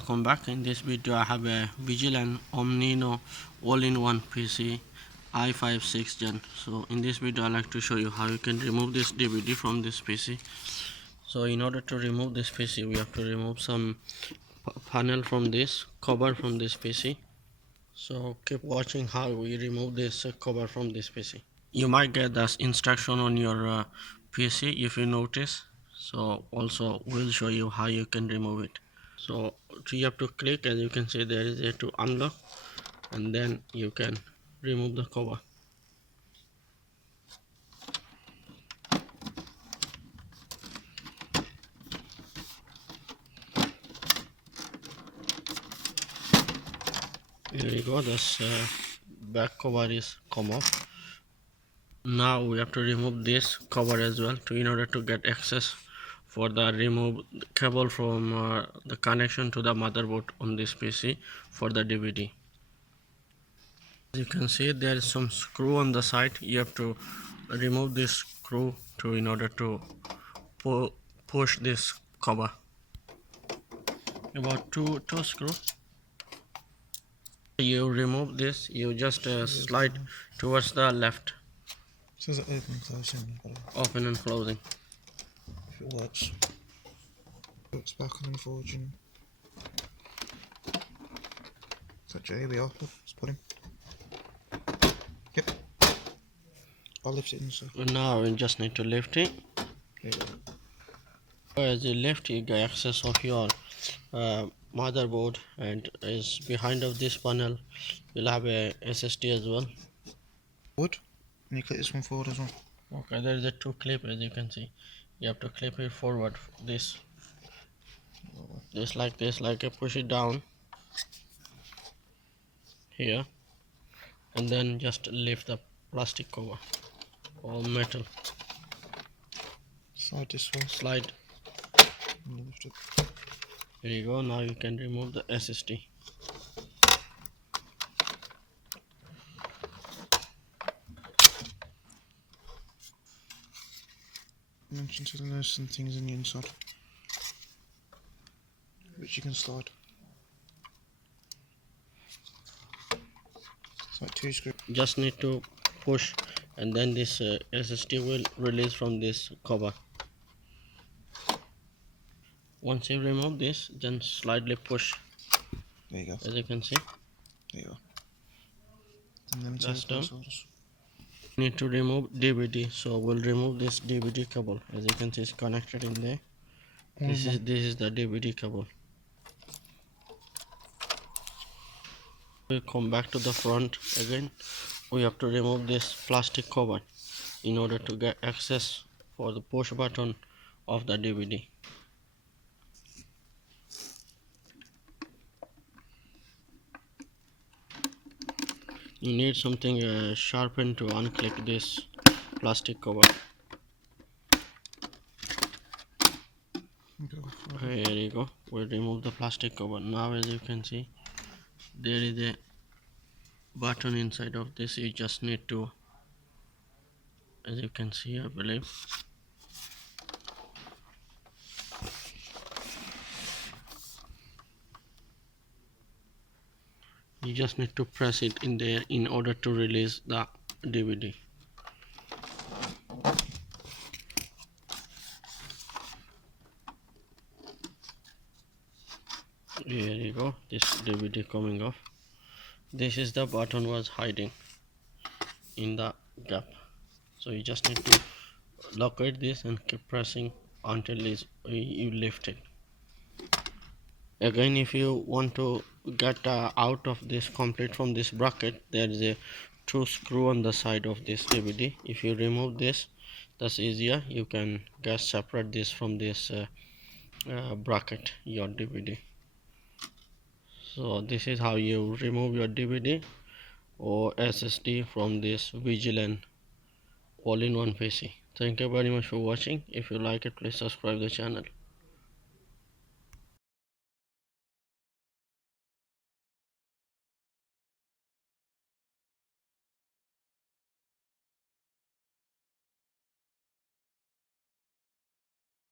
welcome back. In this video I have a Viglen all-in-one PC i5 6th gen. So in this video I like to show you how you can remove this DVD from this PC. So in order to remove this PC we have to remove some panel from this cover from this PC. So keep watching how we remove this cover from this PC. You might get this instruction on your PC if you notice. So also we'll show you how you can remove it. So you have to click, as you can see there is a to unlock, and then you can remove the cover. Here we go, this back cover is come off. Now we have to remove this cover as well in order to get access for the remove cable from the connection to the motherboard on this PC for the DVD. As you can see there is some screw on the side. You have to remove this screw in order to push this cover. About two screws. You remove this, you just slide towards the left. So is it open and closing? Open and closing. If it works. Looks back on the forging. Is that J? We are. Let's put him. Yep. I'll lift it in so. Now we just need to lift it. Yeah. As you lift, you get access of your motherboard, and is behind of this panel you'll have a SSD as well. Wood. And you click this one forward as well. Okay, there is a two clip, as you can see. You have to clip it forward, this like this, like you push it down here, and then just lift the plastic cover or metal. Slide this way. Slide. And lift it. Here you go. Now you can remove the SSD. Mention to there's some things in the inside which you can slide. It's like two screws. Just need to push, and then this SSD will release from this cover. Once you remove this, then slightly push. There you go. As you can see. There you go. And then That's done. passwords. Need to remove DVD, so we'll remove this DVD cable. As you can see, it's connected in there. This is the DVD cable. We'll come back to the front again. We have to remove this plastic cover in order to get access for the push button of the DVD. You need something sharpened to unclick this plastic cover. Here you go. We'll remove the plastic cover. Now as you can see, there is a button inside of this. You just need to, as you can see, I believe, you just need to press it in there in order to release the DVD. Here you go, this DVD coming off. This is the button was hiding in the gap, so you just need to locate this and keep pressing until you lift it. Again, if you want to get out of this complete from this bracket, there is a two screw on the side of this DVD. If you remove this, that's easier. You can get separate this from this bracket, your DVD. So this is how you remove your DVD or SSD from this Viglen all-in-one PC. Thank you very much for watching. If you like it, please subscribe the channel.